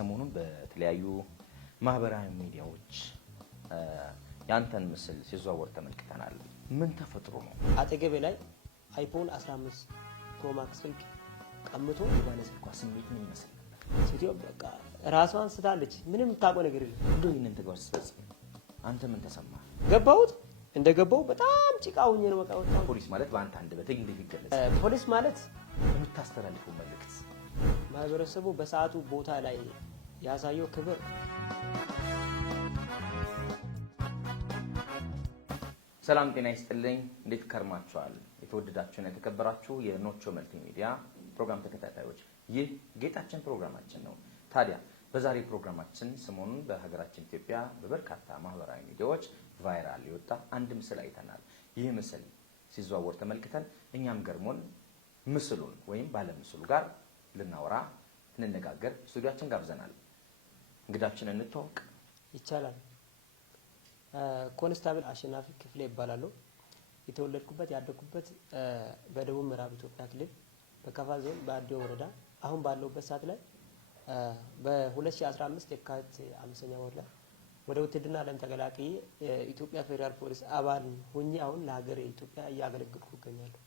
ሰሞኑን በተለያዩ ማህበራዊ ሚዲያዎች ያንተን ምስል ሲዘዋወር ተመልክተናል። ምን ተፈጥሮ ነው? አጠገቤ ላይ አይፎን 15 ፕሮ ማክስ ስልክ ቀምቶ ባለ ስልኳ ስሜት ምን ይመስል ነበር? ሴትዮ በቃ ራሷን ስታለች። ምንም የምታውቀው ነገር የለም። እንደው ይሄንን ተግባር ስትፈጽም አንተ ምን ተሰማ? ገባሁት እንደገባው በጣም ጭቃ ሆኜ ነው በቃ ወጣሁ። ፖሊስ ማለት በአንተ አንደበት እንዴት ይገለጽ? ፖሊስ ማለት የምታስተላልፈው መልእክት ማህበረሰቡ በሰዓቱ ቦታ ላይ ያሳየው ክብር። ሰላም ጤና ይስጥልኝ። እንዴት ከርማችኋል? የተወደዳችሁና የተከበራችሁ የኖቾ መልቲ ሚዲያ ፕሮግራም ተከታታዮች፣ ይህ ጌጣችን ፕሮግራማችን ነው። ታዲያ በዛሬ ፕሮግራማችን ሰሞኑን በሀገራችን ኢትዮጵያ በበርካታ ማህበራዊ ሚዲያዎች ቫይራል የወጣ አንድ ምስል አይተናል። ይህ ምስል ሲዘዋወር ተመልክተን እኛም ገርሞን ምስሉን ወይም ባለ ምስሉ ጋር ልናወራ እንነጋገር ስቱዲዮአችን ጋብዘናል። እንግዳችንን እንተዋወቅ። ይቻላል። ኮንስታብል አሸናፊ ክፍሌ ይባላል። የተወለድኩበት ያደግኩበት በደቡብ ምዕራብ ኢትዮጵያ ክልል በከፋ ዞን በአዲዮ ወረዳ አሁን ባለውበት ሰዓት ላይ በ2015 የካቲት 5ኛ ወር ላይ ወደ ውትድርና ዓለም ተቀላቅዬ የኢትዮጵያ ፌደራል ፖሊስ አባል ሆኜ አሁን ለሀገር ኢትዮጵያ እያገለገልኩ እገኛለሁ።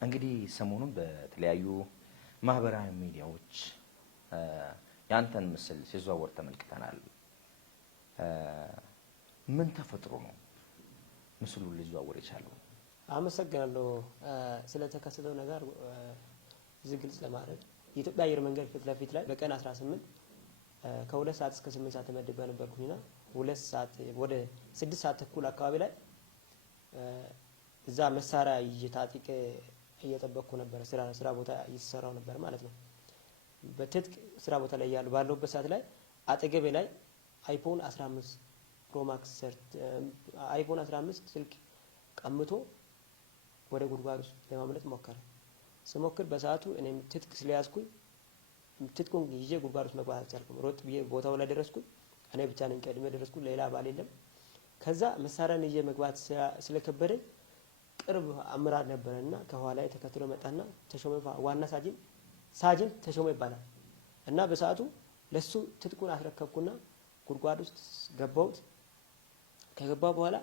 እንግዲህ ሰሞኑን በተለያዩ ማህበራዊ ሚዲያዎች ያንተን ምስል ሲዘዋወር ተመልክተናል። ምን ተፈጥሮ ነው ምስሉን ሊዘዋወር የቻለው? አመሰግናለሁ። ስለተከሰተው ነገር ግልጽ ለማድረግ የኢትዮጵያ አየር መንገድ ፊት ለፊት ላይ በቀን 18 ከ2 ሰዓት እስከ 8 ሰዓት ተመድቤ ነበርኩኝና 2 ሰዓት ወደ 6 ሰዓት ተኩል አካባቢ ላይ እዛ መሳሪያ እየታጠቀ እየጠበቅኩ ነበር። ስራ ቦታ እየሰራው ነበር ማለት ነው። በትጥቅ ስራ ቦታ ላይ ያለው ባለውበት ሰዓት ላይ አጠገቤ ላይ አይፎን 15 ፕሮ ማክስ አይፎን 15 ስልክ ቀምቶ ወደ ጉድጓድ ውስጥ ለማምለጥ ሞከረ። ስሞክር በሰዓቱ እኔም ትጥቅ ስለያዝኩኝ ትጥቁን ይዤ ጉድጓድ ውስጥ መግባት አልቻልኩም። ሮጥ ብዬ ቦታው ላይ ደረስኩኝ። እኔ ብቻ ነኝ ቀድሜ ደረስኩኝ፣ ሌላ ባል የለም። ከዛ መሳሪያን ይዤ መግባት ስለከበደኝ ቅርብ አመራር ነበረና ከኋላ ተከትሎ መጣና ተሾመ ዋና ሳጅን ተሾመ ይባላል እና በሰዓቱ ለሱ ትጥቁን አስረከብኩና ጉድጓድ ውስጥ ገባሁት። ከገባው በኋላ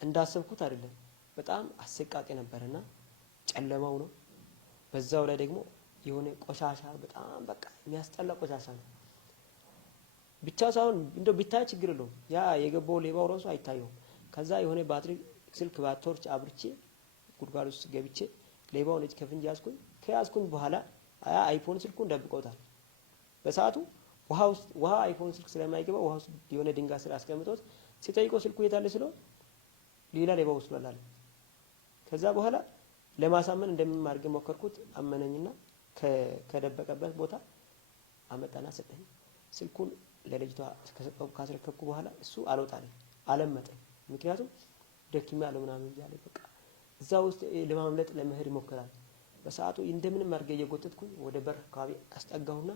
እንዳሰብኩት አይደለም፣ በጣም አሰቃቂ ነበርና ጨለማው ነው። በዛው ላይ ደግሞ የሆነ ቆሻሻ በጣም በቃ የሚያስጠላ ቆሻሻ ነው። ብቻ ሳይሆን እንደው ቢታይ ችግር የለውም፣ ያ የገባው ሌባው ራሱ አይታየውም። ከዛ የሆነ ባትሪ ስልክ ባቶርች አብርቼ ጉድጓድ ውስጥ ገብቼ ሌባውን እጅ ከፍንጅ ከያዝኩኝ በኋላ አይፎን ስልኩን ደብቆታል። በሰዓቱ ውሃ አይፎን ስልክ ስለማይገባ ውሃ ውስጥ የሆነ ድንጋይ ስራ አስቀምጦት ሲጠይቀው ስልኩ የታለ ስለው ሌላ ሌባ ወስዷል አለ። ከዛ በኋላ ለማሳመን እንደምንም አድርጌ ሞከርኩት። አመነኝና ከደበቀበት ቦታ አመጣና ሰጠኝ። ስልኩን ለልጅቷ ካስረከብኩ በኋላ እሱ አልወጣልኝ አለመጠኝ። ምክንያቱም ደክሜ ያለው ምናምን እያለ በቃ እዛ ውስጥ ለማምለጥ ለመሄድ ይሞክራል። በሰዓቱ እንደምንም አድርጌ እየጎተትኩኝ ወደ በር አካባቢ አስጠጋሁና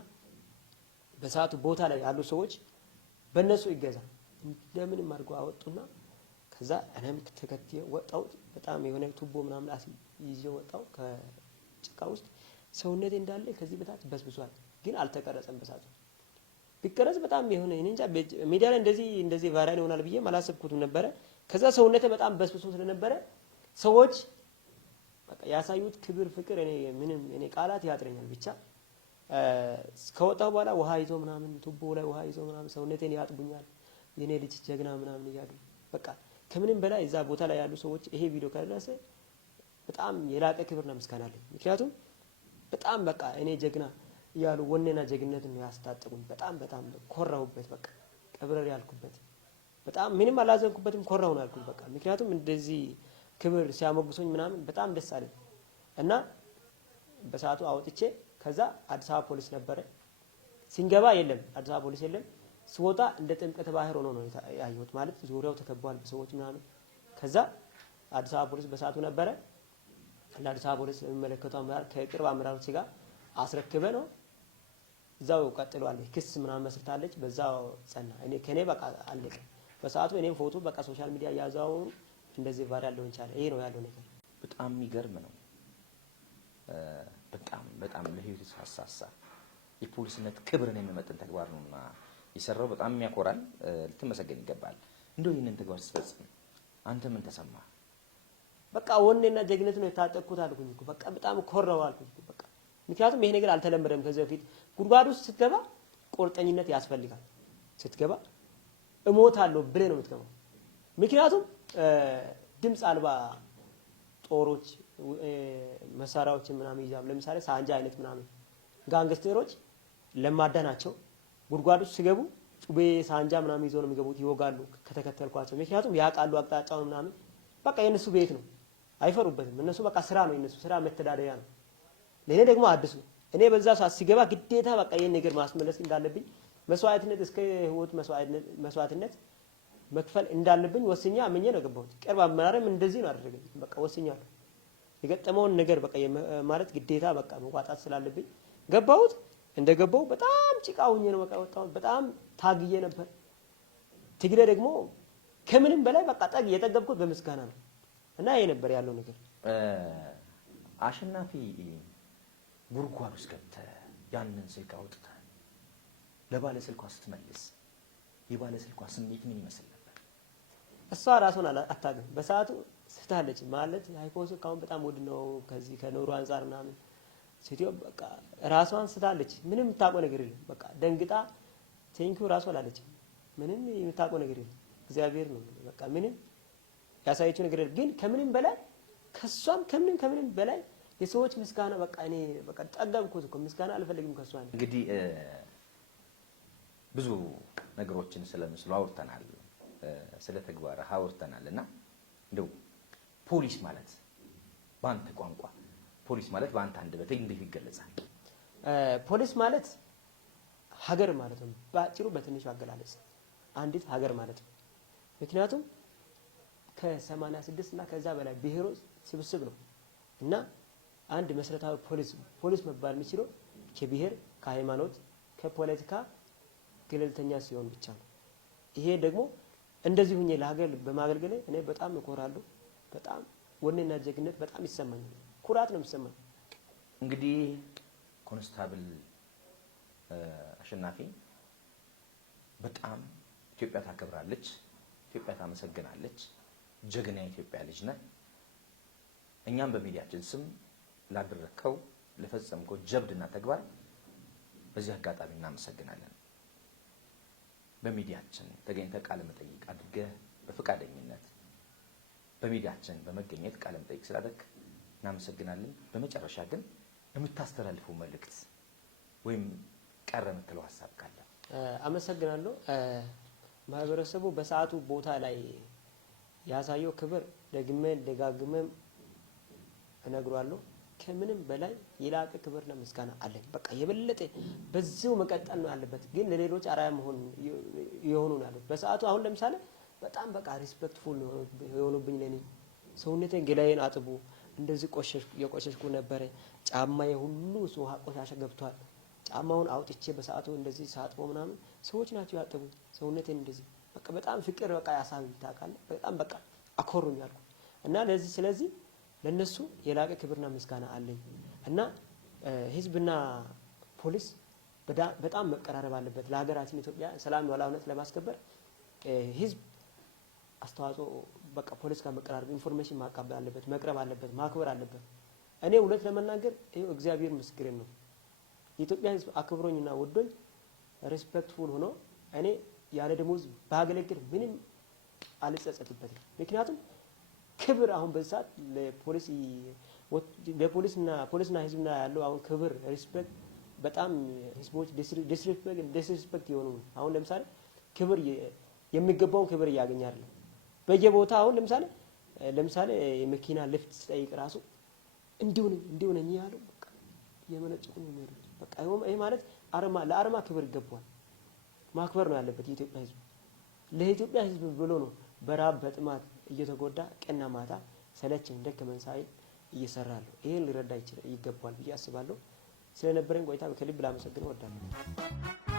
በሰዓቱ ቦታ ላይ ያሉ ሰዎች በእነሱ ይገዛ እንደምንም አድርገው አወጡና ከዛ እኔም ተከትዬ ወጣሁት። በጣም የሆነ ቱቦ ምናምን ይዤ ወጣሁ ከጭቃ ውስጥ። ሰውነቴ እንዳለ ከዚህ በታች በስብሷል፣ ግን አልተቀረጸም። በሰዓቱ ቢቀረጽ በጣም የሆነ እኔ እንጃ ሚዲያ ላይ እንደዚህ ቫይራል ይሆናል ብዬ አላሰብኩትም ነበረ። ከዛ ሰውነቴ በጣም በስብሶ ስለነበረ ሰዎች በቃ ያሳዩት ክብር፣ ፍቅር እኔ ቃላት ያጥረኛል። ብቻ ከወጣሁ በኋላ ውሃ ይዞ ምናምን ቱቦ ላይ ውሃ ይዞ ምናምን ሰውነቴን ያጥቡኛል። የኔ ልጅ ጀግና ምናምን እያሉ በቃ ከምንም በላይ እዛ ቦታ ላይ ያሉ ሰዎች ይሄ ቪዲዮ ከደረሰ በጣም የላቀ ክብርና ምስጋና አለኝ። ምክንያቱም በጣም በቃ እኔ ጀግና እያሉ ወኔና ጀግነትን ያስታጠቁኝ። በጣም ኮራሁበት። በቃ ቀብረር ያልኩበት በጣም ምንም አላዘንኩበትም፣ ኮራሁ ነው ያልኩት በቃ። ምክንያቱም እንደዚህ ክብር ሲያሞግሱኝ ምናምን በጣም ደስ አለኝ እና በሰዓቱ አውጥቼ ከዛ አዲስ አበባ ፖሊስ ነበረ። ሲንገባ የለም፣ አዲስ አበባ ፖሊስ የለም። ስወጣ እንደ ጥምቀተ ባህር ሆኖ ነው ያየሁት። ማለት ዙሪያው ተከቧል በሰዎች ምናምን። ከዛ አዲስ አበባ ፖሊስ በሰዓቱ ነበረ። ለአዲስ አበባ ፖሊስ የሚመለከተው አመራር ከቅርብ አመራሮች ጋር አስረክበ ነው እዛው ቀጥሏል። ክስ ምናምን መስርታለች፣ በዛው ጸና። ከኔ በቃ አለቀ። በሰዓቱ እኔም ፎቶ በቃ ሶሻል ሚዲያ ያዛው እንደዚህ ቫይራል ሊሆን ይችላል። ይሄ ነው ያለው ነገር። በጣም የሚገርም ነው። በጣም ለህይወት ሳሳሳ የፖሊስነት ክብርን የሚመጥን ተግባር ነውና የሰራው በጣም የሚያኮራል፣ ልትመሰገን ይገባል። እንደው ይህንን ተግባር ስትፈጽም አንተ ምን ተሰማ? በቃ ወኔና ጀግነት ነው የታጠቅኩት አልኩኝ እኮ በቃ በጣም ኮራው አልኩኝ እኮ በቃ። ምክንያቱም ይሄ ነገር አልተለመደም ከዚህ በፊት። ጉድጓድ ውስጥ ስትገባ ቁርጠኝነት ያስፈልጋል። ስትገባ እሞታለሁ ብለህ ነው የምትገባው። ምክንያቱም ድምፅ አልባ ጦሮች መሳሪያዎችን ምናምን ይዛሉ። ለምሳሌ ሳንጃ አይነት ምናምን ጋንግስተሮች ለማዳ ናቸው። ጉድጓድ ውስጥ ሲገቡ ጩቤ ሳንጃ ምናምን ይዘው ነው የሚገቡት፣ ይወጋሉ ከተከተልኳቸው። ምክንያቱም ያውቃሉ አቅጣጫውን ምናምን። በቃ የነሱ ቤት ነው፣ አይፈሩበትም። እነሱ በቃ ስራ ነው፣ የነሱ ስራ መተዳደሪያ ነው። ለኔ ደግሞ አዲስ ነው። እኔ በዛ ሰዓት ሲገባ ግዴታ በቃ ይሄን ነገር ማስመለስ እንዳለብኝ መስዋዕትነት እስከ ህይወት መስዋዕትነት መክፈል እንዳለብኝ ወስኛ አምኜ ነው ገባሁት። ቅርብ አመራርም እንደዚህ ነው አደረገኝ። በቃ ወስኛለሁ። የገጠመውን ነገር በቃ ማለት ግዴታ በቃ መቋጣት ስላለብኝ ገባሁት። እንደገባው በጣም ጭቃ ሆኜ ነው በቃ ወጣሁት። በጣም ታግዬ ነበር። ትግሬ ደግሞ ከምንም በላይ በቃ የጠገብኩት በምስጋና ነው። እና ይሄ ነበር ያለው ነገር። አሸናፊ ጉድጓድ ውስጥ ገብተህ ያንን ስልክ አውጥተህ ለባለ ስልኳ ስትመልስ የባለ ስልኳ ስሜት ምን ይመስል ነበር? እሷ ራሷን አታውቅም። በሰዓቱ ስታለች ማለት አይፎን ስልክ አሁን በጣም ውድ ነው ከዚህ ከኑሮ አንፃር ምናምን። ሴትዮ በቃ ራሷን ስታለች። ምንም የምታውቀው ነገር የለም። በቃ ደንግጣ ቴንኪው ራሷ አላለች። ምንም የምታውቀው ነገር የለም። እግዚአብሔር ነው በቃ ምንም ያሳየችው ነገር የለም። ግን ከምንም በላይ ከሷም ከምንም በላይ የሰዎች ምስጋና በቃ እኔ በቃ ጠገብኩት እኮ ምስጋና አልፈልግም ከሷ። እንግዲህ ብዙ ነገሮችን ስለምስሉ አውርተናል፣ ስለ ተግባር አውርተናልና እንደው ፖሊስ ማለት በአንተ ቋንቋ ፖሊስ ማለት በአንተ አንደበት እንዴት ይገለጻል? ፖሊስ ማለት ሀገር ማለት ነው። በአጭሩ በትንሹ አገላለጽ አንዲት ሀገር ማለት ነው። ምክንያቱም ከ86 እና ከዛ በላይ ብሔሮች ስብስብ ነው እና አንድ መሰረታዊ ፖሊስ መባል የሚችለው ከብሔር፣ ከሃይማኖት፣ ከፖለቲካ ገለልተኛ ሲሆን ብቻ ነው። ይሄ ደግሞ እንደዚህ ሁኜ ለሀገር በማገልገል እኔ በጣም እኮራለሁ። በጣም ወኔና ጀግነት በጣም ይሰማኛል። ኩራት ነው የሚሰማኝ። እንግዲህ ኮንስታብል አሸናፊ በጣም ኢትዮጵያ ታከብራለች፣ ኢትዮጵያ ታመሰግናለች። ጀግና የኢትዮጵያ ልጅ ነህ። እኛም በሚዲያችን ስም ላደረከው ለፈጸምከው ጀብድና ተግባር በዚህ አጋጣሚ እናመሰግናለን። በሚዲያችን ተገኝተህ ቃለ መጠይቅ አድርገህ በፈቃደኝነት በሚዲያችን በመገኘት ቃለ መጠይቅ ስላደረክ እናመሰግናለን። በመጨረሻ ግን የምታስተላልፈው መልእክት ወይም ቀረ የምትለው ሀሳብ ካለ? አመሰግናለሁ። ማህበረሰቡ በሰዓቱ ቦታ ላይ ያሳየው ክብር ደጋግመን እነግሯለሁ። ከምንም በላይ የላቀ ክብርና ምስጋና አለኝ። በቃ የበለጠ በዚሁ መቀጠል ነው ያለበት። ግን ለሌሎች አርአያ መሆን የሆኑ ነው ያሉት በሰዓቱ። አሁን ለምሳሌ በጣም በቃ ሪስፔክትፉል የሆኑብኝ ለኔ ሰውነቴን ገላዬን አጥቡ እንደዚህ የቆሸሽኩ ነበረ። ጫማዬ ሁሉ ውሃ ቆሻሻ ገብቷል። ጫማውን አውጥቼ በሰዓቱ እንደዚህ ሳጥቦ ምናምን ሰዎች ናቸው ያጠቡ ሰውነቴን እንደዚህ በቃ በጣም ፍቅር በቃ ያሳዩ ታውቃለህ። በጣም በቃ አኮሩኝ አልኩ እና ስለዚህ ለነሱ የላቀ ክብርና ምስጋና አለኝ እና ህዝብና ፖሊስ በጣም መቀራረብ አለበት። ለሀገራችን ኢትዮጵያ ሰላም ሉዓላዊነት ለማስከበር ህዝብ አስተዋጽኦ በቃ ፖሊስ ጋር መቀራረብ፣ ኢንፎርሜሽን ማቃበል አለበት፣ መቅረብ አለበት፣ ማክበር አለበት። እኔ እውነት ለመናገር ይሄው እግዚአብሔር ምስክሬን ነው። የኢትዮጵያ ህዝብ አክብሮኝና ወዶኝ ሪስፔክትፉል ሆኖ እኔ ያለ ደሞዝ ባገለግል ምንም አልጸጸትበትም። ምክንያቱም ክብር አሁን በዛት ለፖሊስና ህዝብና ያለው አሁን ክብር ሪስፔክት በጣም ህዝቦች ዲስሪስፔክት የሆኑ ነው። አሁን ለምሳሌ ክብር የሚገባውን ክብር እያገኘ አይደለም በየቦታ። አሁን ለምሳሌ የመኪና ሊፍት ስጠይቅ ራሱ እንዲሁ ነኝ ያለው በቃ የመነጭቁ ነው የሚሄዱት። በቃ ይሄ ማለት ለአርማ ክብር ይገባዋል። ማክበር ነው ያለበት የኢትዮጵያ ህዝብ። ለኢትዮጵያ ህዝብ ብሎ ነው በራብ በጥማት እየተጎዳ ቀና ማታ ሰለቸኝ ደከመን ሳይል እየሰራለሁ። ይሄን ሊረዳ ይገባዋል ብዬ አስባለሁ። ስለነበረን ቆይታ ከልብ ላመሰግነው እወዳለሁ።